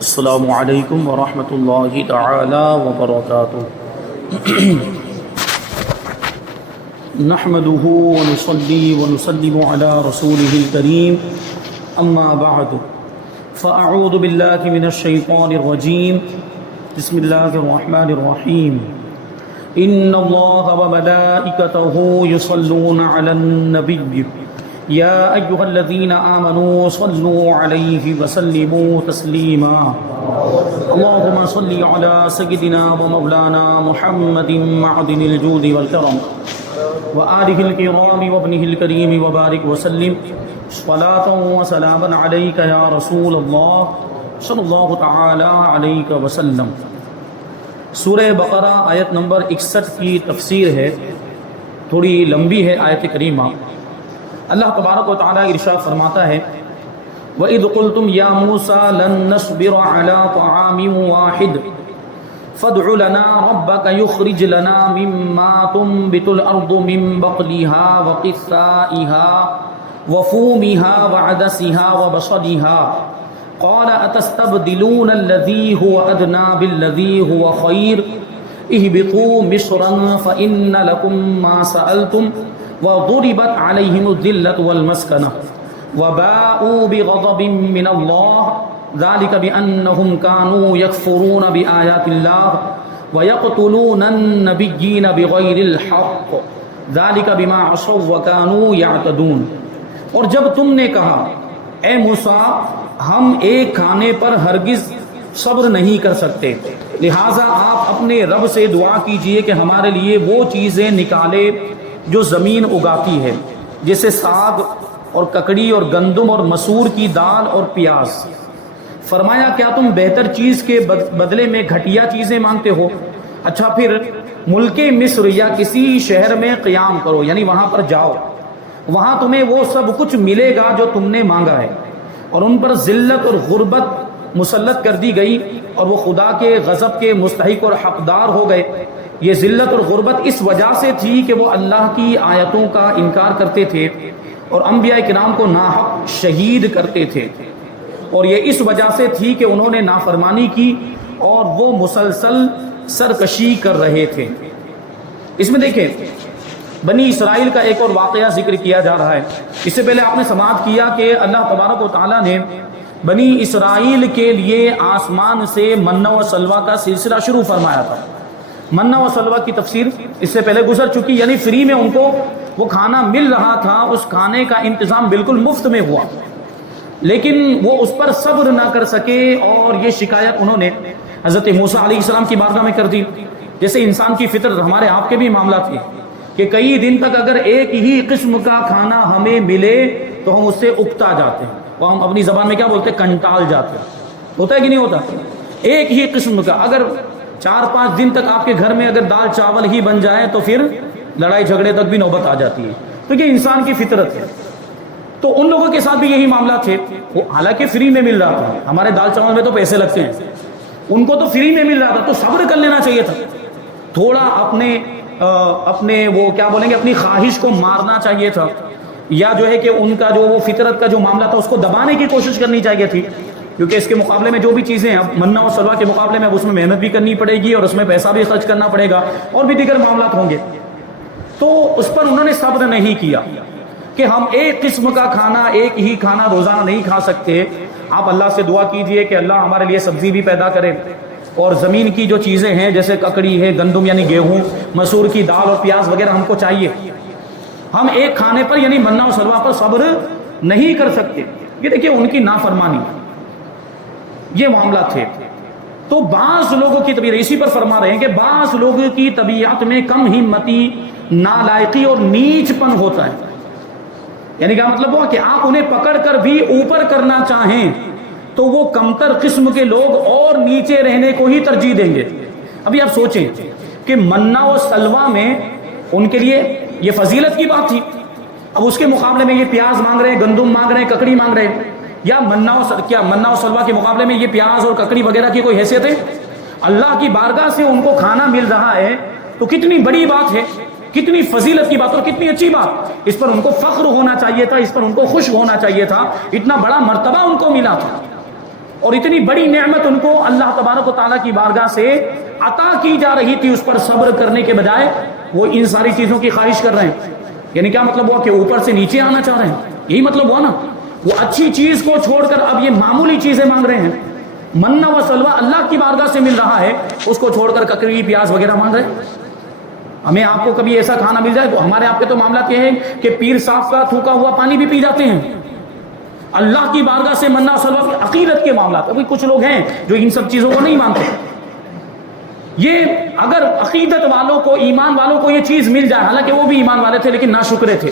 السلام علیکم ورحمۃ اللہ تعالی وبرکاتہ۔ نحمده ونصلي ونسلم على رسوله الكريم اما بعد فاعوذ باللہ من الشیطان الرجیم بسم اللہ الرحمن الرحیم ان اللہ وملائکته یصلون علی النبی یا ایہا الذین آمنوا صلوا علیہ وسلموا تسلیما اللہم صل علی سیدنا ومولانا محمد معدن الجود والکرم وآلہ الکرام وابنہ الکریم وبارک وسلم صلاۃ وسلاما علیک یا رسول اللہ صلی اللہ تعالی علیہ وسلم۔ سورہ بقرہ آیت نمبر 61 کی تفسیر ہے، تھوڑی لمبی ہے آیت کریمہ۔ اللہ تبارک و تعالی ارشاد فرماتا ہے وَإِذْ قُلْتُمْ يَا مُوسَىٰ لَن نَّصْبِرَ عَلَىٰ طَعَامٍ وَاحِدٍ فَادْعُ لَنَا رَبَّكَ يُخْرِجْ لَنَا مِمَّا تُنبِتُ الْأَرْضُ مِن بَقْلِهَا وَقِثَّائِهَا وَفُومِهَا وَعَدَسِهَا وَبَصَلِهَا قَالَ أَتَسْتَبْدِلُونَ الَّذِي هُوَ أَدْنَىٰ بِالَّذِي هُوَ خَيْرٌ اهْبِطُوا مِصْرًا فَإِنَّ لَكُم مَّا سَأَلْتُمْ وضربت عليهم الذلة والمسكنة وباءوا بغضب من الله ذلك بأنهم كانوا يكفرون بآيات الله ويقتلون النبيين بغير الحق ذلك بما عصوا وكانوا يعتدون۔ اور جب تم نے کہا اے موسیٰ ہم ایک کھانے پر ہرگز صبر نہیں کر سکتے، لہٰذا آپ اپنے رب سے دعا کیجئے کہ ہمارے لیے وہ چیزیں نکالے جو زمین اگاتی ہے، جیسے ساگ اور ککڑی اور گندم اور مسور کی دال اور پیاز۔ فرمایا کیا تم بہتر چیز کے بدلے میں گھٹیا چیزیں مانگتے ہو؟ اچھا پھر ملک مصر یا کسی شہر میں قیام کرو، یعنی وہاں پر جاؤ، وہاں تمہیں وہ سب کچھ ملے گا جو تم نے مانگا ہے۔ اور ان پر ذلت اور غربت مسلط کر دی گئی اور وہ خدا کے غضب کے مستحق اور حقدار ہو گئے۔ یہ ذلت اور غربت اس وجہ سے تھی کہ وہ اللہ کی آیتوں کا انکار کرتے تھے اور انبیاء کرام کو ناحق شہید کرتے تھے، اور یہ اس وجہ سے تھی کہ انہوں نے نافرمانی کی اور وہ مسلسل سرکشی کر رہے تھے۔ اس میں دیکھیں بنی اسرائیل کا ایک اور واقعہ ذکر کیا جا رہا ہے۔ اس سے پہلے آپ نے سماعت کیا کہ اللہ تبارک و تعالیٰ نے بنی اسرائیل کے لیے آسمان سے منہ و سلوہ کا سلسلہ شروع فرمایا تھا۔ منہ و سلوہ کی تفسیر اس سے پہلے گزر چکی، یعنی فری میں ان کو وہ کھانا مل رہا تھا، اس کھانے کا انتظام بالکل مفت میں ہوا، لیکن وہ اس پر صبر نہ کر سکے اور یہ شکایت انہوں نے حضرت موسیٰ علیہ السلام کی بارگاہ میں کر دی۔ جیسے انسان کی فطرت، ہمارے آپ کے بھی معاملات تھے کہ کئی دن تک اگر ایک ہی قسم کا کھانا ہمیں ملے تو ہم اس سے اکتا جاتے ہیں، وہ ہم اپنی زبان میں کیا بولتے ہیں، کنٹال جاتے ہیں۔ ہوتا ہے کہ نہیں ہوتا؟ ایک ہی قسم کا اگر 4-5 دن تک آپ کے گھر میں اگر دال چاول ہی بن جائے تو پھر لڑائی جھگڑے تک بھی نوبت آ جاتی ہے۔ تو یہ انسان کی فطرت ہے۔ تو ان لوگوں کے ساتھ بھی یہی معاملہ تھے، وہ حالانکہ فری میں مل رہا تھا، ہمارے دال چاول میں تو پیسے لگتے ہیں، ان کو تو فری میں مل رہا تھا، تو صبر کر لینا چاہیے تھا، تھوڑا اپنے وہ کیا بولیں گے، اپنی خواہش کو مارنا چاہیے تھا، یا جو ہے کہ ان کا جو وہ فطرت کا جو معاملہ تھا اس کو دبانے کی کوشش کرنی چاہیے تھی، کیونکہ اس کے مقابلے میں جو بھی چیزیں اب منہ و سلوہ کے مقابلے میں اب اس میں محنت بھی کرنی پڑے گی اور اس میں پیسہ بھی خرچ کرنا پڑے گا اور بھی دیگر معاملات ہوں گے۔ تو اس پر انہوں نے صبر نہیں کیا کہ ہم ایک قسم کا کھانا، ایک ہی کھانا روزانہ نہیں کھا سکتے۔ آپ اللہ سے دعا کیجئے کہ اللہ ہمارے لیے سبزی بھی پیدا کرے، اور زمین کی جو چیزیں ہیں جیسے ککڑی ہے، گندم یعنی گیہوں، مسور کی دال اور پیاز وغیرہ ہم کو چاہیے۔ ہم ایک کھانے پر یعنی منہ و سلوہ پر صبر نہیں کر سکتے۔ یہ دیکھیے ان کی نافرمانی، یہ معاملات تھے۔ تو بعض لوگوں کی طبیعت، اسی پر فرما رہے ہیں کہ بعض لوگوں کی طبیعت میں کم ہمتی، نالائقی اور نیچ پن ہوتا ہے۔ یعنی کیا مطلب ہوا کہ آپ انہیں پکڑ کر بھی اوپر کرنا چاہیں تو وہ کمتر قسم کے لوگ اور نیچے رہنے کو ہی ترجیح دیں گے۔ ابھی آپ سوچیں کہ منہ و سلوہ میں ان کے لیے یہ فضیلت کی بات تھی، اب اس کے مقابلے میں یہ پیاز مانگ رہے ہیں، گندم مانگ رہے ہیں، ککڑی مانگ رہے ہیں، یا منہ و سلوہ کے مقابلے میں یہ پیاز اور ککڑی وغیرہ کی کوئی حیثیت ہے؟ اللہ کی بارگاہ سے ان کو کھانا مل رہا ہے تو کتنی بڑی بات ہے، کتنی فضیلت کی بات اور کتنی اچھی بات۔ اس پر ان کو فخر ہونا چاہیے تھا، اس پر ان کو خوش ہونا چاہیے تھا، اتنا بڑا مرتبہ ان کو ملا تھا۔ اور اتنی بڑی نعمت ان کو اللہ تبارک و تعالیٰ کی بارگاہ سے عطا کی جا رہی تھی، اس پر صبر کرنے کے بجائے وہ ان ساری چیزوں کی خواہش کر رہے ہیں. یعنی کیا مطلب ہوا کہ اوپر سے نیچے آنا چاہ رہے ہیں، یہی مطلب ہوا نا. وہ اچھی چیز کو چھوڑ کر اب یہ معمولی چیزیں مانگ رہے ہیں. منہ و سلوہ اللہ کی بارگاہ سے مل رہا ہے، اس کو چھوڑ کر ککڑی پیاز وغیرہ مانگ رہے ہیں. ہمیں آپ کو کبھی ایسا کھانا مل جائے تو ہمارے آپ کے تو معاملات یہ ہیں کہ پیر صاحب کا تھوکا ہوا پانی بھی پی جاتے ہیں. اللہ کی بارگاہ سے منہ و سلوہ کی عقیدت کے معاملات. ابھی کچھ لوگ ہیں جو ان سب چیزوں کو نہیں مانتے. یہ اگر عقیدت والوں کو، ایمان والوں کو یہ چیز مل جائے، حالانکہ وہ بھی ایمان والے تھے لیکن ناشکرے تھے،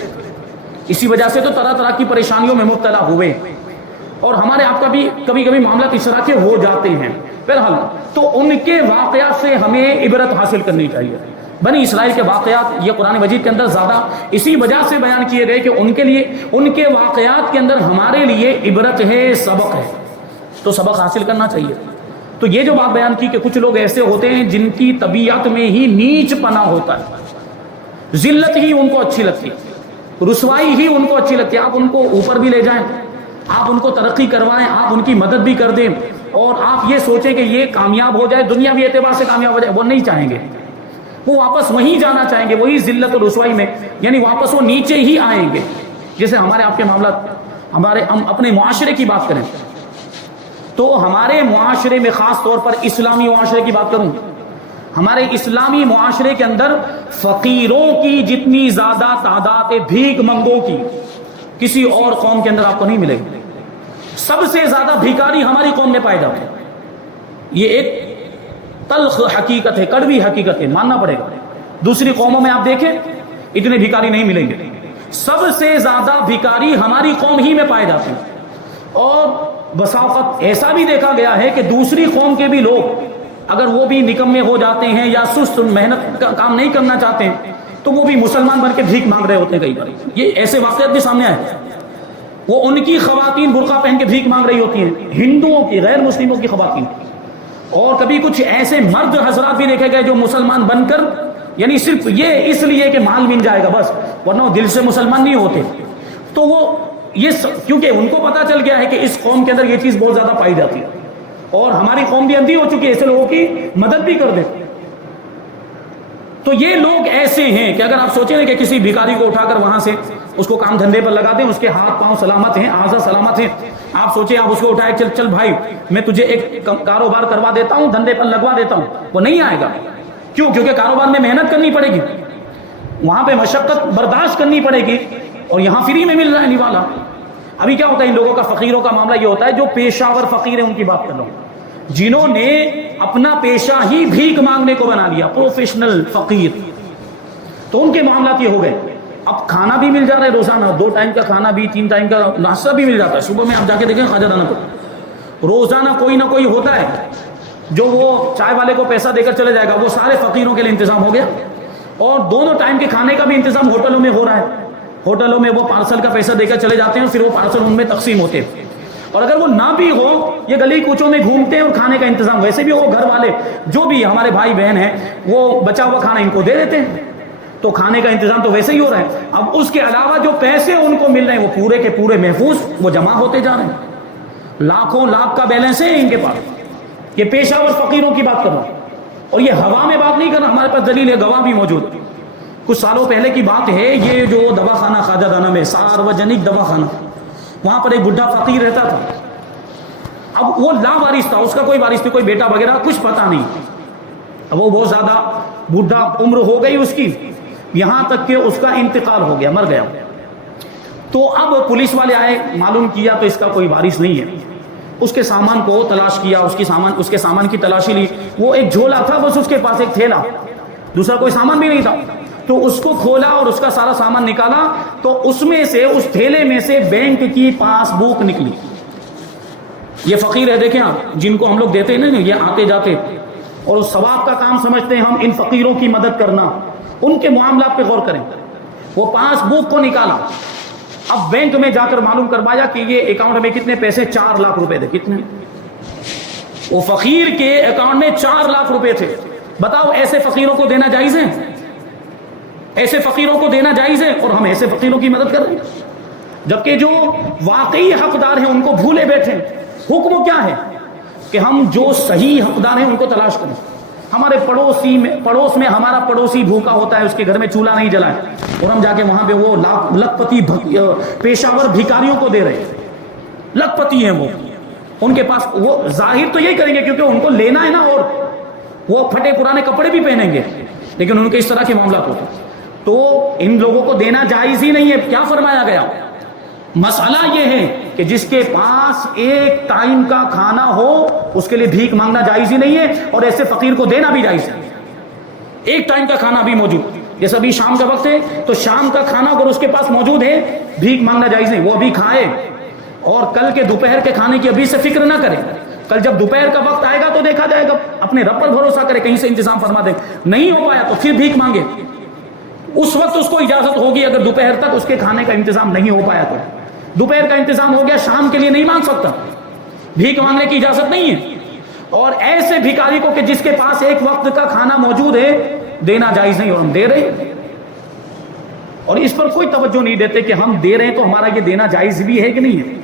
اسی وجہ سے تو طرح طرح کی پریشانیوں میں مبتلا ہوئے. اور ہمارے آپ کا بھی کبھی کبھی معاملات اس طرح کے ہو جاتے ہیں. بہرحال تو ان کے واقعات سے ہمیں عبرت حاصل کرنی چاہیے. بنی اسرائیل کے واقعات یہ قرآن مجید کے اندر زیادہ اسی وجہ سے بیان کیے گئے کہ ان کے لیے، ان کے واقعات کے اندر ہمارے لیے عبرت ہے، سبق ہے، تو سبق حاصل کرنا چاہیے. تو یہ جو بات بیان کی کہ کچھ لوگ ایسے ہوتے ہیں جن کی طبیعت میں ہی نیچ پنا ہوتا ہے، ذلت ہی ان کو اچھی لگتی ہے، رسوائی ہی ان کو اچھی لگتی ہے. آپ ان کو اوپر بھی لے جائیں، آپ ان کو ترقی کروائیں، آپ ان کی مدد بھی کر دیں، اور آپ یہ سوچیں کہ یہ کامیاب ہو جائے، دنیاوی اعتبار سے کامیاب ہو جائے، وہ نہیں چاہیں گے. وہ واپس وہیں جانا چاہیں گے، وہی ذلت اور رسوائی میں، یعنی واپس وہ نیچے ہی آئیں گے. جیسے ہمارے آپ کے معاملات، ہم اپنے معاشرے کی بات کریں تو ہمارے معاشرے میں، خاص طور پر اسلامی معاشرے کی بات کروں، ہمارے اسلامی معاشرے کے اندر فقیروں کی جتنی زیادہ تعداد ہے بھیک منگوں کی، کسی اور قوم کے اندر آپ کو نہیں ملے گی. سب سے زیادہ بھیکاری ہماری قوم میں پائے جاتے ہیں. یہ ایک تلخ حقیقت ہے، کڑوی حقیقت ہے، ماننا پڑے گا. دوسری قوموں میں آپ دیکھیں اتنے بھیکاری نہیں ملیں گے. سب سے زیادہ بھیکاری ہماری قوم ہی میں پائے جاتے ہیں. اور بسا اوقات ایسا بھی دیکھا گیا ہے کہ دوسری قوم کے بھی لوگ اگر وہ بھی نکمے ہو جاتے ہیں یا سست محنت کا کام نہیں کرنا چاہتے ہیں تو وہ بھی مسلمان بن کے بھیک مانگ رہے ہوتے ہیں. کئی بار یہ ایسے واقعات بھی سامنے آئے. وہ ان کی خواتین برقع پہن کے بھیک مانگ رہی ہوتی ہیں، ہندوؤں کی، غیر مسلموں کی خواتین. اور کبھی کچھ ایسے مرد حضرات بھی دیکھے گئے جو مسلمان بن کر، یعنی صرف یہ اس لیے کہ مال مل جائے گا بس، ورنہ وہ دل سے مسلمان نہیں ہوتے. تو وہ یہ کیونکہ ان کو پتا چل گیا ہے کہ اس قوم کے اندر یہ چیز بہت زیادہ پائی جاتی ہے، اور ہماری قوم بھی اندھی ہو چکی ہے، ایسے لوگوں کی مدد بھی کر دے. تو یہ لوگ ایسے ہیں کہ اگر آپ سوچیں کہ کسی بھیکاری کو اٹھا کر وہاں سے اس کو کام دھندے پر لگا دیں، اس کے ہاتھ پاؤں سلامت ہیں، اعضاء سلامت ہیں، آپ سوچیں آپ اس کو اٹھائے، چل چل بھائی میں تجھے ایک کاروبار کروا دیتا ہوں، دھندے پر لگوا دیتا ہوں، وہ نہیں آئے گا. کیوں؟ کیونکہ کاروبار میں محنت کرنی پڑے گی، وہاں پہ مشقت برداشت کرنی پڑے گی، اور یہاں فری میں مل رہا ہے نہیں والا. ابھی کیا ہوتا ہے ان لوگوں کا، فقیروں کا معاملہ یہ ہوتا ہے جو پیشہ ور فقیر ہیں ان کی بات کر رہا ہوں، جنہوں نے اپنا پیشہ ہی بھیک مانگنے کو بنا لیا، پروفیشنل فقیر. تو ان کے معاملات یہ ہو گئے. اب کھانا بھی مل جا رہا ہے روزانہ، 2 ٹائم کا کھانا بھی، 3 ٹائم کا ناشتہ بھی مل جاتا ہے. صبح میں آپ جا کے دیکھیں خواجہ دانا پر روزانہ کوئی نہ کوئی ہوتا ہے جو وہ چائے والے کو پیسہ دے کر چلے جائے گا. وہ سارے فقیروں کے لیے انتظام ہو گیا. اور دونوں ٹائم کے کھانے کا بھی انتظام ہوٹلوں میں ہو رہا ہے. ہوٹلوں میں وہ پارسل کا پیسہ دے کر چلے جاتے ہیں، پھر وہ پارسل ان میں تقسیم ہوتے ہیں. اور اگر وہ نہ بھی ہو، یہ گلی کوچوں میں گھومتے ہیں اور کھانے کا انتظام ویسے بھی وہ گھر والے جو بھی ہمارے بھائی بہن ہیں وہ بچا ہوا کھانا ان کو دے دیتے ہیں، تو کھانے کا انتظام تو ویسے ہی ہو رہا ہے. اب اس کے علاوہ جو پیسے ان کو مل رہے ہیں وہ پورے کے پورے محفوظ وہ جمع ہوتے جا رہے ہیں. لاکھوں لاکھ کا بیلنس ہے ان کے پاس. یہ پیشہ ور فقیروں کی بات کر رہا ہوں، اور یہ ہوا میں بات نہیں کر رہا، ہمارے پاس دلیل ہے، گواہ بھی موجود. کچھ سالوں پہلے کی بات ہے، یہ جو دواخانہ خواجہ دانا میں، ساروجنک دواخانہ، وہاں پر ایک بڈھا فقیر رہتا تھا. اب وہ لا وارث تھا، اس کا کوئی وارث نہیں، کوئی بیٹا وغیرہ کچھ پتہ نہیں. اب وہ بہت زیادہ بڈھا عمر ہو گئی اس کی، یہاں تک کہ اس کا انتقال ہو گیا، مر گیا. تو اب پولیس والے آئے، معلوم کیا تو اس کا کوئی وارث نہیں ہے. اس کے سامان کو تلاش کیا، اس کے سامان کی تلاشی لی. وہ ایک جھولا تھا بس، اس کے پاس ایک تھیلا، دوسرا کوئی سامان بھی نہیں تھا. تو اس کو کھولا اور اس کا سارا سامان نکالا، تو اس میں سے، اس تھیلے میں سے بینک کی پاس بک نکلی. یہ فقیر ہے، دیکھیں آپ، جن کو ہم لوگ دیتے ہیں نا، یہ آتے جاتے اور اس ثواب کا کام سمجھتے ہیں ہم ان فقیروں کی مدد کرنا. ان کے معاملات پہ غور کریں. وہ پاس بک کو نکالا، اب بینک میں جا کر معلوم کروایا کہ یہ اکاؤنٹ میں کتنے پیسے، 4 لاکھ روپے تھے. کتنے؟ وہ فقیر کے اکاؤنٹ میں 4 لاکھ روپے تھے. بتاؤ ایسے فقیروں کو دینا جائز ہے؟ ایسے فقیروں کو دینا جائز ہے؟ اور ہم ایسے فقیروں کی مدد کر رہے ہیں، جبکہ جو واقعی حقدار ہیں ان کو بھولے بیٹھے. حکم کیا ہے؟ کہ ہم جو صحیح حقدار ہیں ان کو تلاش کریں. ہمارے پڑوس میں ہمارا پڑوسی بھوکا ہوتا ہے, اس کے گھر میں چولہا نہیں جلا ہے, اور ہم جا کے وہاں پہ وہ لکھ پتی پیشاور بھکاریوں کو دے رہے ہیں. لکھ پتی ہیں وہ, ان کے پاس وہ ظاہر تو یہی کریں گے کیونکہ ان کو لینا ہے نا, اور وہ پھٹے پرانے کپڑے بھی پہنیں گے, لیکن ان کے اس طرح کے معاملات ہوتے ہیں. تو ان لوگوں کو دینا جائز ہی نہیں ہے. کیا فرمایا گیا؟ مسئلہ یہ ہے کہ جس کے پاس ایک ٹائم کا کھانا ہو اس کے لیے بھیک مانگنا جائز ہی نہیں ہے, اور ایسے فقیر کو دینا بھی جائز ہے. ایک ٹائم کا کھانا بھی موجود, جیسے ابھی شام کا وقت ہے تو شام کا کھانا اگر اس کے پاس موجود ہے, بھیک مانگنا جائز نہیں, وہ ابھی کھائے, اور کل کے دوپہر کے کھانے کی ابھی سے فکر نہ کرے. کل جب دوپہر کا وقت آئے گا تو دیکھا جائے گا, اپنے رب پر بھروسہ کرے, کہیں سے انتظام فرما دے. نہیں ہو پایا تو پھر بھیک مانگے, اس وقت اس کو اجازت ہوگی. اگر دوپہر تک اس کے کھانے کا انتظام نہیں ہو پایا تو دوپہر کا انتظام ہو گیا, شام کے لیے نہیں مانگ سکتا, بھیک مانگنے کی اجازت نہیں ہے. اور ایسے بھکاری کو کہ جس کے پاس ایک وقت کا کھانا موجود ہے دینا جائز نہیں, اور ہم دے رہے ہیں, اور اس پر کوئی توجہ نہیں دیتے کہ ہم دے رہے ہیں تو ہمارا یہ دینا جائز بھی ہے کہ نہیں ہے.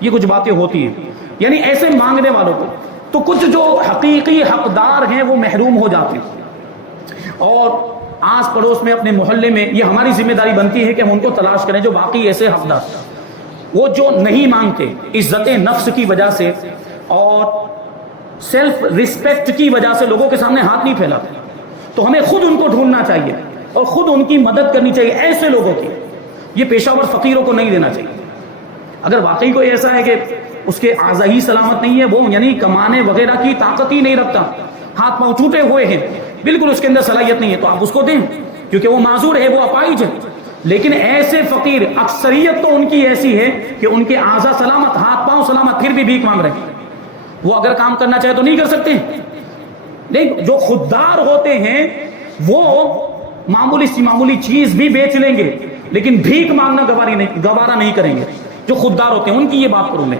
یہ کچھ باتیں ہوتی ہیں, یعنی ایسے مانگنے والوں کو تو کچھ جو حقیقی حقدار ہیں وہ محروم ہو جاتے ہیں. اور آس پڑوس میں اپنے محلے میں یہ ہماری ذمہ داری بنتی ہے کہ ہم ان کو تلاش کریں جو باقی ایسے حقدار, وہ جو نہیں مانگتے عزت نفس کی وجہ سے اور سیلف ریسپیکٹ کی وجہ سے لوگوں کے سامنے ہاتھ نہیں پھیلاتے. تو ہمیں خود ان کو ڈھونڈنا چاہیے اور خود ان کی مدد کرنی چاہیے. ایسے لوگوں کی, یہ پیشہ ور فقیروں کو نہیں دینا چاہیے. اگر واقعی کوئی ایسا ہے کہ اس کے اعضاء ہی سلامت نہیں ہے, وہ یعنی کمانے وغیرہ کی طاقت ہی نہیں رکھتا, ہاتھ پاؤں ٹوٹے ہوئے ہیں, بالکل اس کے اندر صلاحیت نہیں ہے, تو آپ اس کو دیں کیونکہ وہ معذور ہے, وہ اپاہج ہے. لیکن ایسے فقیر, اکثریت تو ان کی ایسی ہے کہ ان کے اعضاء سلامت, ہاتھ پاؤں سلامت, پھر بھی بھیک مانگ رہے ہیں. وہ اگر کام کرنا چاہے تو نہیں کر سکتے. لیکن جو خوددار ہوتے ہیں وہ معمولی سی معمولی چیز بھی بیچ لیں گے, لیکن بھیک مانگنا گوارا نہیں کریں گے. جو خوددار ہوتے ہیں ان کی یہ بات کروں میں.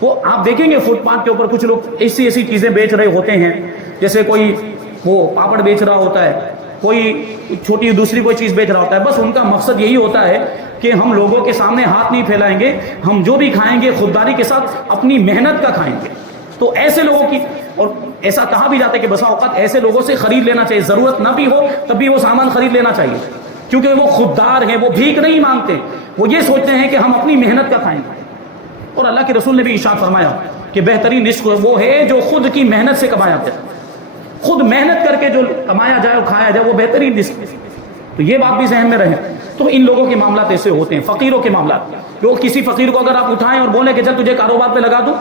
وہ آپ دیکھیں گے فٹ پاتھ کے اوپر کچھ لوگ ایسی چیزیں بیچ رہے ہوتے ہیں, جیسے کوئی وہ پاپڑ بیچ رہا ہوتا ہے, کوئی چھوٹی دوسری کوئی چیز بیچ رہا ہوتا ہے. بس ان کا مقصد یہی ہوتا ہے کہ ہم لوگوں کے سامنے ہاتھ نہیں پھیلائیں گے, ہم جو بھی کھائیں گے خودداری کے ساتھ اپنی محنت کا کھائیں گے. تو ایسے لوگوں کی, اور ایسا کہا بھی جاتا ہے کہ بسا اوقات ایسے لوگوں سے خرید لینا چاہیے, ضرورت نہ بھی ہو تب بھی وہ سامان خرید لینا چاہیے, کیونکہ وہ خوددار ہیں, وہ بھیک نہیں مانگتے, وہ یہ سوچتے ہیں کہ ہم اپنی محنت کا کھائیں گے. اور اللہ کے رسول نے بھی ارشاد فرمایا کہ بہترین رزق وہ ہے جو خود کی محنت سے کمایا جائے, خود محنت کر کے جو کمایا جائے اور کھایا جائے وہ بہترین رزق. تو یہ بات بھی ذہن میں رہے. تو ان لوگوں کے معاملات ایسے ہوتے ہیں, فقیروں کے معاملات. جو کسی فقیر کو اگر آپ اٹھائیں اور بولیں کہ چل تجھے کاروبار پہ لگا دوں,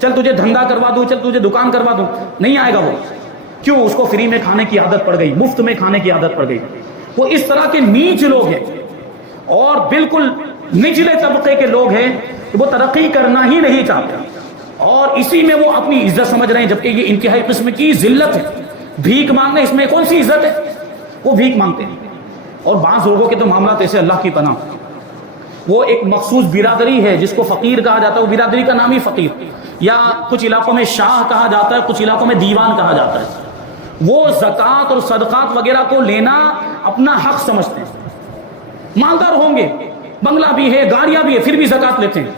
چل تجھے دھندا کروا دوں, چل تجھے دکان کروا دوں, نہیں آئے گا وہ. کیوں؟ اس کو فری میں کھانے کی عادت پڑ گئی, مفت میں کھانے کی عادت پڑ گئی. وہ اس طرح کے نیچ لوگ ہیں اور بالکل نچلے طبقے کے لوگ ہیں کہ وہ ترقی کرنا ہی نہیں چاہتے, اور اسی میں وہ اپنی عزت سمجھ رہے ہیں, جبکہ یہ انتہائی قسم کی ذلت ہے. بھیک مانگنا اس میں کون سی عزت ہے؟ وہ بھیک مانگتے ہیں. اور بعض لوگوں کے تو معاملات ایسے, اللہ کی پناہ, وہ ایک مخصوص برادری ہے جس کو فقیر کہا جاتا ہے, وہ برادری کا نام ہی فقیر, یا کچھ علاقوں میں شاہ کہا جاتا ہے, کچھ علاقوں میں دیوان کہا جاتا ہے. وہ زکوٰۃ اور صدقات وغیرہ کو لینا اپنا حق سمجھتے ہیں. مالدار ہوں گے, بنگلہ بھی ہے, گاڑیاں بھی ہے, پھر بھی زکوٰۃ لیتے ہیں,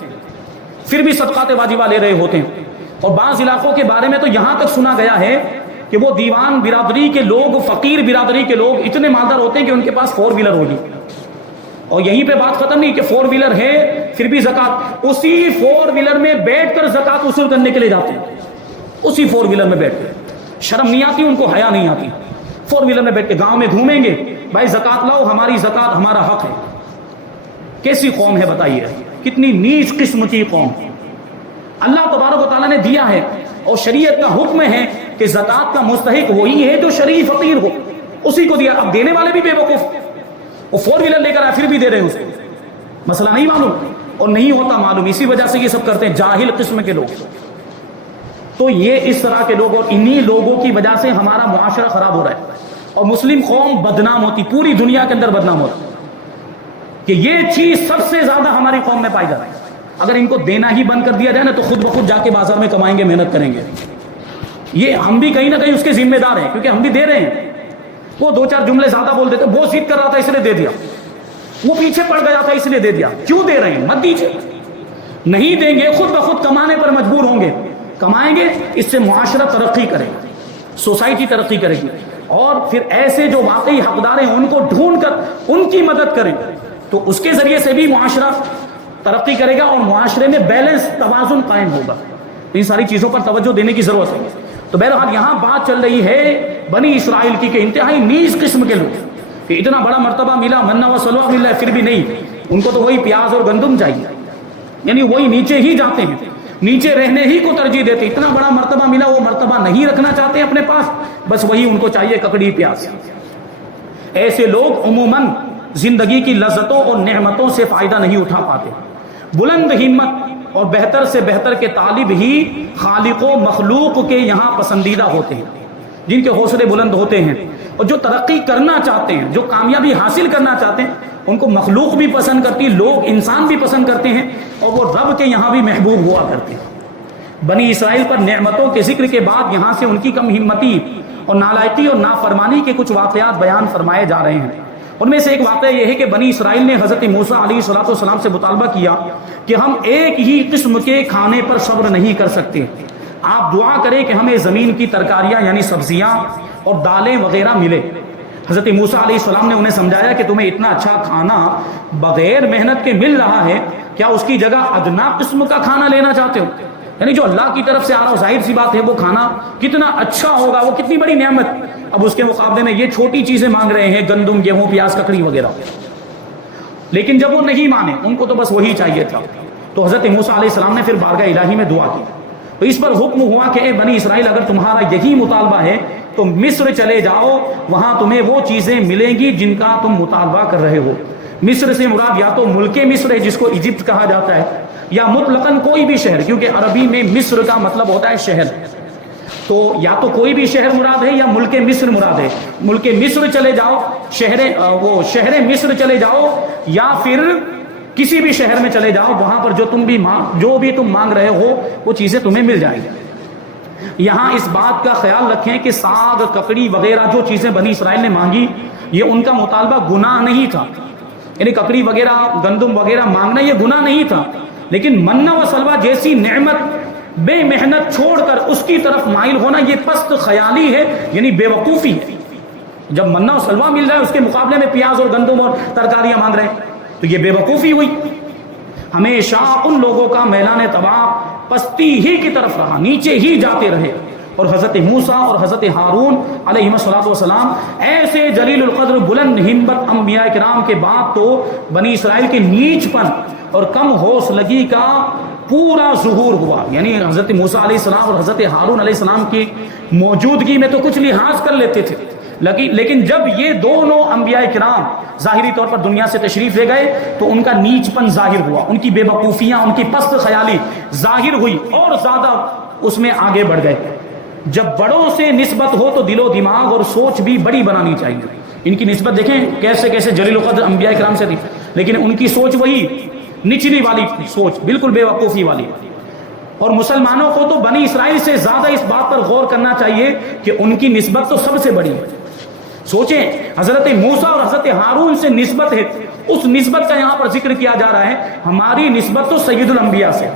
پھر بھی صدقات واجبہ لے رہے ہوتے ہیں. اور بعض علاقوں کے بارے میں تو یہاں تک سنا گیا ہے کہ وہ دیوان برادری کے لوگ, فقیر برادری کے لوگ اتنے مالدار ہوتے ہیں کہ ان کے پاس 4 ویلر ہوگی. اور یہیں پہ بات ختم نہیں کہ 4 ویلر ہے پھر بھی زکوٰۃ, اسی 4 ویلر میں بیٹھ کر زکوٰۃ وصول کرنے کے لیے جاتے ہیں. اسی 4 ویلر میں بیٹھ کر, شرم نہیں آتی ان کو, حیا نہیں آتی. 4 ویلر میں بیٹھ کے گاؤں میں گھومیں گے, بھائی زکوٰۃ لاؤ, ہماری زکوٰۃ ہمارا حق ہے. کیسی قوم ہے بتائیے, کتنی نیچ قسم کی قوم. اللہ تبارک و تعالیٰ نے دیا ہے اور شریعت کا حکم ہے کہ زکوٰۃ کا مستحق وہی ہے جو شریف فقیر ہو, اسی کو دیا. اب دینے والے بھی بے وقوف, وہ 4 ویلر لے کر آئے پھر بھی دے رہے ہیں اسے, مسئلہ نہیں معلوم اور نہیں ہوتا معلوم, اسی وجہ سے یہ سب کرتے ہیں جاہل قسم کے لوگ. تو یہ اس طرح کے لوگ, اور انہی لوگوں کی وجہ سے ہمارا معاشرہ خراب ہو رہا ہے, اور مسلم قوم بدنام ہوتی, پوری دنیا کے اندر بدنام ہوتی کہ یہ چیز سب سے زیادہ ہماری قوم میں پائی جاتی ہے. اگر ان کو دینا ہی بند کر دیا جائے نا تو خود بخود جا کے بازار میں کمائیں گے, محنت کریں گے. یہ ہم بھی کہیں نہ کہیں اس کے ذمہ دار ہیں, کیونکہ ہم بھی دے رہے ہیں. وہ 2-4 جملے زیادہ بول دیتے, وہ ضد کر رہا تھا اس لیے دے دیا, وہ پیچھے پڑ گیا تھا اس لیے دے دیا. کیوں دے رہے ہیں؟ مت دیجیے. نہیں دیں گے, خود بخود کمانے پر مجبور ہوں گے. کمائیں گے، اس سے معاشرہ ترقی کرے گا، سوسائٹی ترقی کرے گی، اور پھر ایسے جو واقعی حقدار ہیں ان کو ڈھونڈ کر ان کی مدد کریں تو اس کے ذریعے سے بھی معاشرہ ترقی کرے گا اور معاشرے میں بیلنس، توازن قائم ہوگا۔ ان ساری چیزوں پر توجہ دینے کی ضرورت ہے۔ تو بہرحال یہاں بات چل رہی ہے بنی اسرائیل کی کہ انتہائی نیز قسم کے لوگ، کہ اتنا بڑا مرتبہ ملا، منہ و سلوہ مل رہا ہے، پھر بھی نہیں، ان کو تو وہی پیاز اور گندم چاہیے، یعنی وہی نیچے ہی جاتے ہیں، نیچے رہنے ہی کو ترجیح دیتے۔ اتنا بڑا مرتبہ ملا، وہ مرتبہ نہیں رکھنا چاہتے اپنے پاس، بس وہی ان کو چاہیے، ککڑی پیاز۔ ایسے لوگ عموماً زندگی کی لذتوں اور نعمتوں سے فائدہ نہیں اٹھا پاتے۔ بلند ہمت اور بہتر سے بہتر کے طالب ہی خالق و مخلوق کے یہاں پسندیدہ ہوتے ہیں، جن کے حوصلے بلند ہوتے ہیں، اور جو ترقی کرنا چاہتے ہیں، جو کامیابی حاصل کرنا چاہتے ہیں، ان کو مخلوق بھی پسند کرتی، لوگ انسان بھی پسند کرتے ہیں، اور وہ رب کے یہاں بھی محبوب ہوا کرتے ہیں۔ بنی اسرائیل پر نعمتوں کے ذکر کے بعد یہاں سے ان کی کم ہمتی اور نالائقی اور نافرمانی کے کچھ واقعات بیان فرمائے جا رہے ہیں۔ ان میں سے ایک واقعہ یہ ہے کہ بنی اسرائیل نے حضرت موسیٰ علیہ السلام سے مطالبہ کیا کہ ہم ایک ہی قسم کے کھانے پر صبر نہیں کر سکتے، آپ دعا کریں کہ ہمیں زمین کی ترکاریاں یعنی سبزیاں اور دالیں وغیرہ ملے۔ حضرت موسیٰ علیہ السلام نے انہیں سمجھایا کہ تمہیں اتنا اچھا کھانا بغیر محنت کے مل رہا ہے، کیا اس کی جگہ ادنا قسم کا کھانا لینا چاہتے ہو؟ یعنی جو اللہ کی طرف سے آ رہا ہو، ظاہر سی بات ہے وہ کھانا کتنا اچھا ہوگا، وہ کتنی بڑی نعمت، اب اس کے مقابلے میں یہ چھوٹی چیزیں مانگ رہے ہیں، گندم، گیہوں، پیاز، ککڑی وغیرہ۔ لیکن جب وہ نہیں مانے، ان کو تو بس وہی چاہیے تھا، تو حضرت موسیٰ علیہ السلام نے پھر بارگاہ الہی میں دعا کی، تو اس پر حکم ہوا کہ اے بنی اسرائیل، اگر تمہارا یہی مطالبہ ہے تو مصر چلے جاؤ، وہاں تمہیں وہ چیزیں ملیں گی جن کا تم مطالبہ کر رہے ہو۔ مصر سے مراد یا تو ملک مصر ہے جس کو ایجپٹ کہا جاتا ہے، یا مطلقاً کوئی بھی شہر، کیونکہ عربی میں مصر کا مطلب ہوتا ہے شہر، تو یا تو کوئی بھی شہر مراد ہے یا ملک مصر مراد ہے۔ ملک مصر چلے جاؤ، شہر مصر چلے جاؤ، یا پھر کسی بھی شہر میں چلے جاؤ، وہاں پر جو بھی تم مانگ رہے ہو وہ چیزیں تمہیں مل جائیں گی۔ یہاں اس بات کا خیال رکھیں کہ ساگ، ککڑی وغیرہ جو چیزیں بنی اسرائیل نے مانگی، یہ ان کا مطالبہ گناہ نہیں تھا، یعنی ککڑی وغیرہ، گندم وغیرہ مانگنا یہ گناہ نہیں تھا، لیکن منہ و سلوہ جیسی نعمت بے محنت چھوڑ کر اس کی طرف مائل ہونا یہ پست خیالی ہے، یعنی بے وقوفی ہے۔ جب منہ و سلوہ مل رہا ہے اس کے مقابلے میں پیاز اور گندم اور ترکاریاں مانگ رہے ہیں تو یہ بے وقوفی ہوئی۔ ہمیشہ ان لوگوں کا میلان طبع پستی ہی کی طرف رہا، نیچے ہی جاتے رہے، اور حضرت موسیٰ اور حضرت ہارون علیہ السلام ایسے جلیل القدر بلند ہمت انبیاء کرام کے بعد تو بنی اسرائیل کے نیچ پن اور کم حوصلگی کا پورا ظہور ہوا، یعنی حضرت موسیٰ علیہ السلام اور حضرت ہارون علیہ السلام کی موجودگی میں تو کچھ لحاظ کر لیتے تھے، لیکن جب یہ دونوں انبیاء کرام ظاہری طور پر دنیا سے تشریف لے گئے تو ان کا نیچ پن ظاہر ہوا، ان کی بے وقوفیاں، ان کی پست خیالی ظاہر ہوئی، اور زیادہ اس میں آگے بڑھ گئے۔ جب بڑوں سے نسبت ہو تو دل و دماغ اور سوچ بھی بڑی بنانی چاہیے۔ ان کی نسبت دیکھیں کیسے کیسے جلیل القدر انبیاء کرام سے تھی، لیکن ان کی سوچ وہی نچلی والی سوچ، بالکل بے وقوفی والی۔ اور مسلمانوں کو تو بنی اسرائیل سے زیادہ اس بات پر غور کرنا چاہیے کہ ان کی نسبت تو سب سے بڑی ہے۔ سوچیں، حضرت موسیٰ اور حضرت ہارون سے نسبت ہے، اس نسبت کا یہاں پر ذکر کیا جا رہا ہے۔ ہماری نسبت تو سید الانبیاء سے،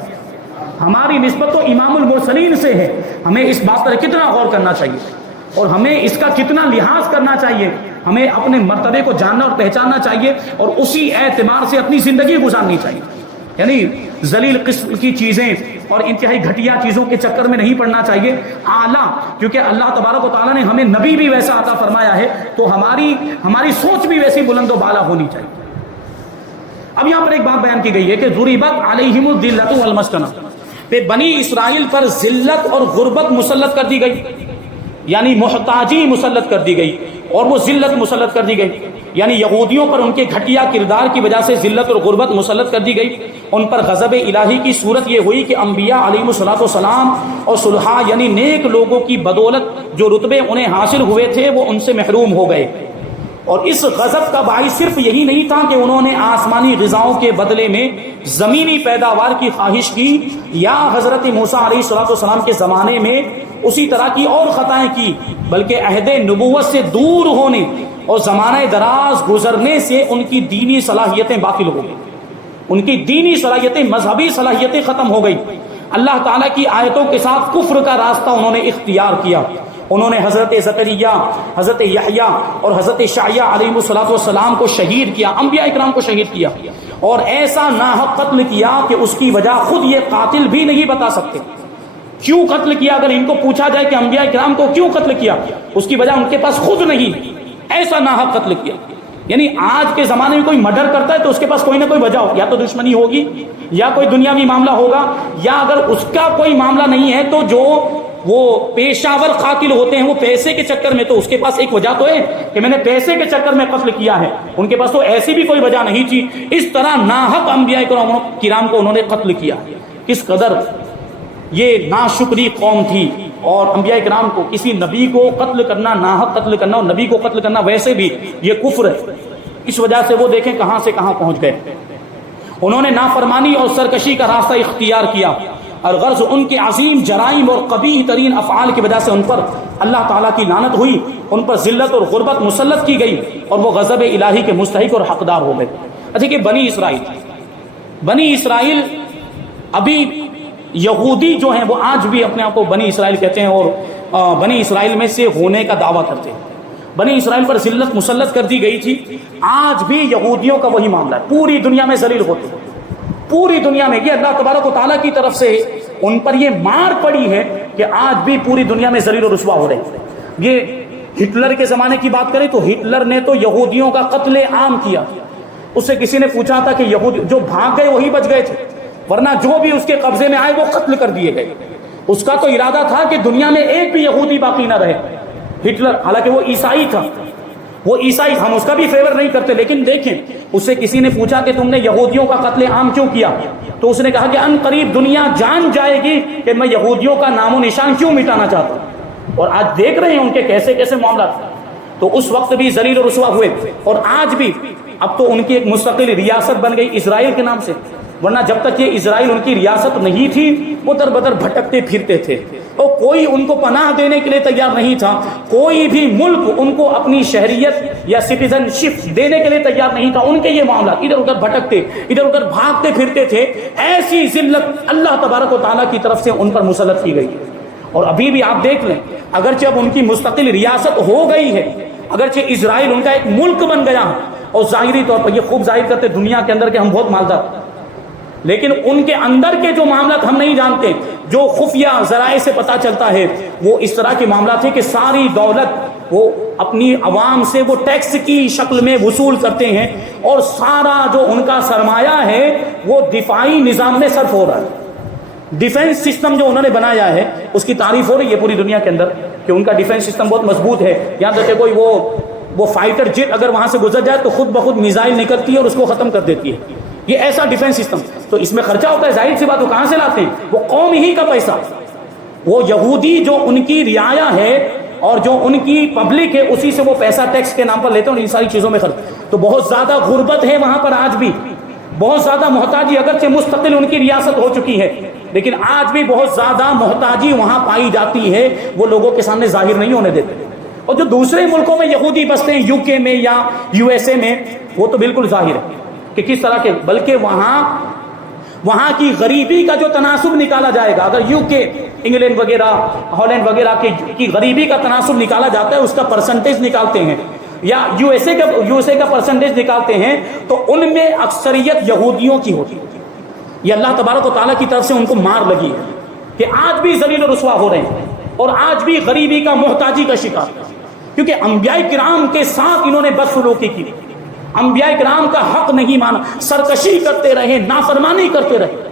ہماری نسبت تو امام المرسلین سے ہے۔ ہمیں اس بات پر کتنا غور کرنا چاہیے اور ہمیں اس کا کتنا لحاظ کرنا چاہیے، ہمیں اپنے مرتبے کو جاننا اور پہچاننا چاہیے، اور اسی اعتبار سے اپنی زندگی گزارنی چاہیے۔ یعنی ذلیل قسم کی چیزیں اور انتہائی گھٹیا چیزوں کے چکر میں نہیں پڑنا چاہیے، اعلیٰ، کیونکہ اللہ تبارک و تعالیٰ نے ہمیں نبی بھی ویسا عطا فرمایا ہے، تو ہماری سوچ بھی ویسی بلند و بالا ہونی چاہیے۔ اب یہاں پر ایک بات بیان کی گئی ہے کہ ضربت علیہم الذلۃ والمسکنہ، پہ بنی اسرائیل پر ذلت اور غربت مسلط کر دی گئی، یعنی محتاجی مسلط کر دی گئی، اور وہ ذلت مسلط کر دی گئی، یعنی یہودیوں پر ان کے گھٹیا کردار کی وجہ سے ذلت اور غربت مسلط کر دی گئی۔ ان پر غضب الہی کی صورت یہ ہوئی کہ انبیاء علیہ السلام اور صلحاء یعنی نیک لوگوں کی بدولت جو رتبے انہیں حاصل ہوئے تھے وہ ان سے محروم ہو گئے، اور اس غضب کا باعث صرف یہی نہیں تھا کہ انہوں نے آسمانی غذاؤں کے بدلے میں زمینی پیداوار کی خواہش کی، یا حضرت موسیٰ علیہ السلام کے زمانے میں اسی طرح کی اور خطائیں کی، بلکہ عہد نبوت سے دور ہونے اور زمانہ دراز گزرنے سے ان کی دینی صلاحیتیں باطل ہو گئی، ان کی دینی صلاحیتیں، مذہبی صلاحیتیں ختم ہو گئی۔ اللہ تعالیٰ کی آیتوں کے ساتھ کفر کا راستہ انہوں نے اختیار کیا. انہوں نے حضرت زکریا، حضرت یحییٰ اور حضرت شعیہ علیہ السلام کو شہید کیا، انبیاء اکرام کو شہید کیا، اور ایسا ناحق قتل کیا کہ اس کی وجہ خود یہ قاتل بھی نہیں بتا سکتے. کیوں قتل کیا؟ اگر ان کو پوچھا جائے کہ انبیاء اکرام کو کیوں قتل کیا، اس کی وجہ ان کے پاس خود نہیں، ایسا ناحق قتل کیا. یعنی آج کے زمانے میں کوئی مرڈر کرتا ہے تو اس کے پاس کوئی نہ کوئی وجہ ہو، یا تو دشمنی ہوگی یا کوئی دنیاوی معاملہ ہوگا، یا اگر اس کا کوئی معاملہ نہیں ہے تو جو وہ پیشہ ور قاتل ہوتے ہیں وہ پیسے کے چکر میں، تو اس کے پاس ایک وجہ تو ہے کہ میں نے پیسے کے چکر میں قتل کیا ہے. ان کے پاس تو ایسی بھی کوئی وجہ نہیں تھی. اس طرح ناحق انبیاء کرام کو انہوں نے قتل کیا. کس قدر یہ ناشکری قوم تھی. اور انبیاء کرام کو کسی نبی کو قتل کرنا، ناحق قتل کرنا اور نبی کو قتل کرنا ویسے بھی یہ کفر ہے. اس وجہ سے وہ دیکھیں کہاں سے کہاں پہنچ گئے. انہوں نے نافرمانی اور سرکشی کا راستہ اختیار کیا، اور غرض ان کے عظیم جرائم اور قبیح ترین افعال کی وجہ سے ان پر اللہ تعالیٰ کی لعنت ہوئی، ان پر ذلت اور غربت مسلط کی گئی، اور وہ غضب الہی کے مستحق اور حقدار ہو گئے. اچھا کہ بنی اسرائیل ابھی یہودی جو ہیں وہ آج بھی اپنے آپ کو بنی اسرائیل کہتے ہیں، اور بنی اسرائیل میں سے ہونے کا دعویٰ کرتے ہیں. بنی اسرائیل پر ذلت مسلط کر دی گئی تھی. آج بھی یہودیوں کا وہی معاملہ ہے، پوری دنیا میں ذلیل ہوتے ہیں. پوری دنیا میں یہ اللہ تبارک و تعالیٰ کی طرف سے ان پر یہ مار پڑی ہے کہ آج بھی پوری دنیا میں ذلیل و رسوا ہو رہے ہیں. یہ ہٹلر کے زمانے کی بات کریں تو ہٹلر نے تو یہودیوں کا قتل عام کیا. اس سے کسی نے پوچھا تھا کہ یہودی جو بھاگ گئے وہی بچ گئے تھے، ورنہ جو بھی اس کے قبضے میں آئے وہ قتل کر دیے گئے. اس کا تو ارادہ تھا کہ دنیا میں ایک بھی یہودی باقی نہ رہے. ہٹلر حالانکہ وہ عیسائی تھا، ہم اس کا بھی فیور نہیں کرتے، لیکن دیکھیں اس سے کسی نے پوچھا کہ تم نے یہودیوں کا قتل عام کیوں کیا، تو اس نے کہا کہ ان قریب دنیا جان جائے گی کہ میں یہودیوں کا نام و نشان کیوں مٹانا چاہتا ہوں. اور آج دیکھ رہے ہیں ان کے کیسے کیسے معاملات. تو اس وقت بھی ذلیل و رسوا ہوئے، اور آج بھی. اب تو ان کی ایک مستقل ریاست بن گئی اسرائیل کے نام سے، ورنہ جب تک یہ اسرائیل ان کی ریاست نہیں تھی وہ در بدر بھٹکتے پھرتے تھے، اور کوئی ان کو پناہ دینے کے لیے تیار نہیں تھا. کوئی بھی ملک ان کو اپنی شہریت یا سٹیزن شپ دینے کے لیے تیار نہیں تھا. ان کے یہ معاملات ادھر ادھر بھٹکتے، ادھر ادھر بھاگتے پھرتے تھے. ایسی ذلت اللہ تبارک و تعالیٰ کی طرف سے ان پر مسلط کی گئی. اور ابھی بھی آپ دیکھ لیں، اگرچہ اب ان کی مستقل ریاست ہو گئی ہے، اگرچہ اسرائیل ان کا ایک ملک بن گیا، اور ظاہری طور پر یہ خوب ظاہر کرتے دنیا کے اندر کہ ہم بہت مالدار، لیکن ان کے اندر کے جو معاملات ہم نہیں جانتے. جو خفیہ ذرائع سے پتہ چلتا ہے وہ اس طرح کے معاملات تھے کہ ساری دولت وہ اپنی عوام سے وہ ٹیکس کی شکل میں وصول کرتے ہیں، اور سارا جو ان کا سرمایہ ہے وہ دفاعی نظام میں صرف ہو رہا ہے. ڈیفنس سسٹم جو انہوں نے بنایا ہے اس کی تعریف ہو رہی ہے پوری دنیا کے اندر کہ ان کا ڈیفنس سسٹم بہت مضبوط ہے. یہاں تک کہ کوئی وہ فائٹر جیٹ اگر وہاں سے گزر جائے تو خود بخود میزائل نکلتی ہے اور اس کو ختم کر دیتی ہے. یہ ایسا ڈیفنس سسٹم. تو اس میں خرچہ ہوتا ہے، ظاہر سی بات. وہ کہاں سے لاتے ہیں؟ وہ قوم ہی کا پیسہ. وہ یہودی جو ان کی رعایا ہے اور جو ان کی پبلک ہے اسی سے وہ پیسہ ٹیکس کے نام پر لیتے ہیں اور ان ساری چیزوں میں خرچ. تو بہت زیادہ غربت ہے وہاں پر آج بھی، بہت زیادہ محتاجی. اگرچہ مستقل ان کی ریاست ہو چکی ہے لیکن آج بھی بہت زیادہ محتاجی وہاں پائی جاتی ہے. وہ لوگوں کے سامنے ظاہر نہیں ہونے دیتے. اور جو دوسرے ملکوں میں یہودی بستے ہیں، یو کے میں یا یو ایس اے میں، وہ تو بالکل ظاہر ہے کہ کس طرح کے. بلکہ وہاں کی غریبی کا جو تناسب نکالا جائے گا، اگر یو کے، انگلینڈ وغیرہ، ہالینڈ وغیرہ کی غریبی کا تناسب نکالا جاتا ہے، اس کا پرسنٹیج نکالتے ہیں، یا یو ایس اے کا پرسنٹیج نکالتے ہیں، تو ان میں اکثریت یہودیوں کی ہوتی ہے. یہ اللہ تبارک و تعالیٰ کی طرف سے ان کو مار لگی ہے کہ آج بھی ذلیل و رسوا ہو رہے ہیں اور آج بھی غریبی کا، محتاجی کا شکار. کیونکہ انبیاء کرام کے ساتھ انہوں نے بدسلوکی کی، انبیاء کرام کا حق نہیں مانا، سرکشی کرتے رہے، نافرمانی کرتے رہے،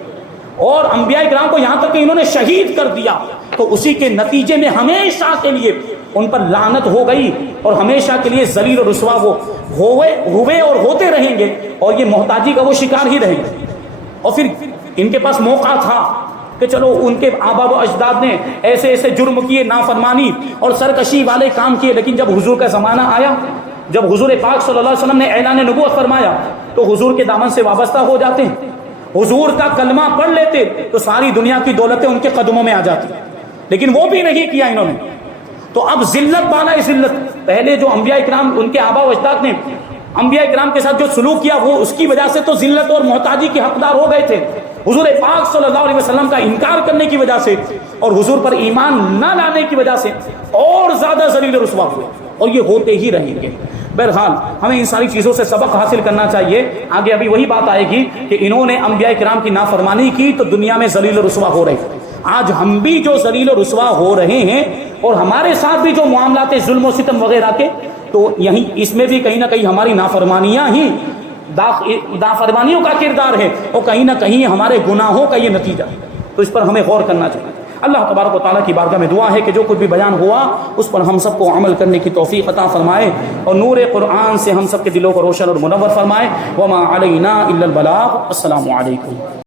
اور انبیاء کرام کو یہاں تک کہ انہوں نے شہید کر دیا. تو اسی کے نتیجے میں ہمیشہ کے لیے ان پر لعنت ہو گئی اور ہمیشہ کے لیے ذلیل و رسوا وہ ہوئے اور ہوتے رہیں گے، اور یہ محتاجی کا وہ شکار ہی رہیں گے. اور پھر ان کے پاس موقع تھا کہ چلو ان کے آبا و اجداد نے ایسے ایسے جرم کیے، نافرمانی اور سرکشی والے کام کیے، لیکن جب حضور کا زمانہ آیا، جب حضور پاک صلی اللہ علیہ وسلم نے اعلان نبوت فرمایا تو حضور کے دامن سے وابستہ ہو جاتے ہیں. حضور کا کلمہ پڑھ لیتے تو ساری دنیا کی دولتیں ان کے قدموں میں آ جاتی، لیکن وہ بھی نہیں کیا انہوں نے. تو اب ذلت بالا ذلت. پہلے جو انبیاء کرام، ان کے آبا و اجداد نے انبیاء کرام کے ساتھ جو سلوک کیا وہ اس کی وجہ سے تو ذلت اور محتاجی کے حقدار ہو گئے تھے. حضور پاک صلی اللہ علیہ وسلم کا انکار کرنے کی وجہ سے اور حضور پر ایمان نہ لانے کی وجہ سے اور زیادہ ذلیل و رسوا ہوئے، اور یہ ہوتے ہی رہیں گے۔ بہرحال ہمیں ان ساری چیزوں سے سبق حاصل کرنا چاہیے۔ آگے ابھی وہی بات آئے گی کہ انہوں نے انبیاء کرام کی نافرمانی کی تو دنیا میں ذلیل و رسوا ہو رہے ہیں۔ آج ہم بھی جو ذلیل و رسوا ہو رہے ہیں اور ہمارے ساتھ بھی جو معاملات ظلم و ستم وغیرہ کے، تو یہیں اس میں بھی کہیں نہ کہیں ہماری نافرمانیاں ہی نافرمانیوں کا کردار ہے، اور کہیں نہ کہیں ہمارے گناہوں کا یہ نتیجہ ہے۔ تو اس پر ہمیں غور کرنا چاہیے۔ اللہ تبارک و تعالیٰ کی بارگاہ میں دعا ہے کہ جو کچھ بھی بیان ہوا اس پر ہم سب کو عمل کرنے کی توفیق عطا فرمائے، اور نور قرآن سے ہم سب کے دلوں کو روشن اور منور فرمائے۔ وما علینا الا البلاغ۔ السلام علیکم۔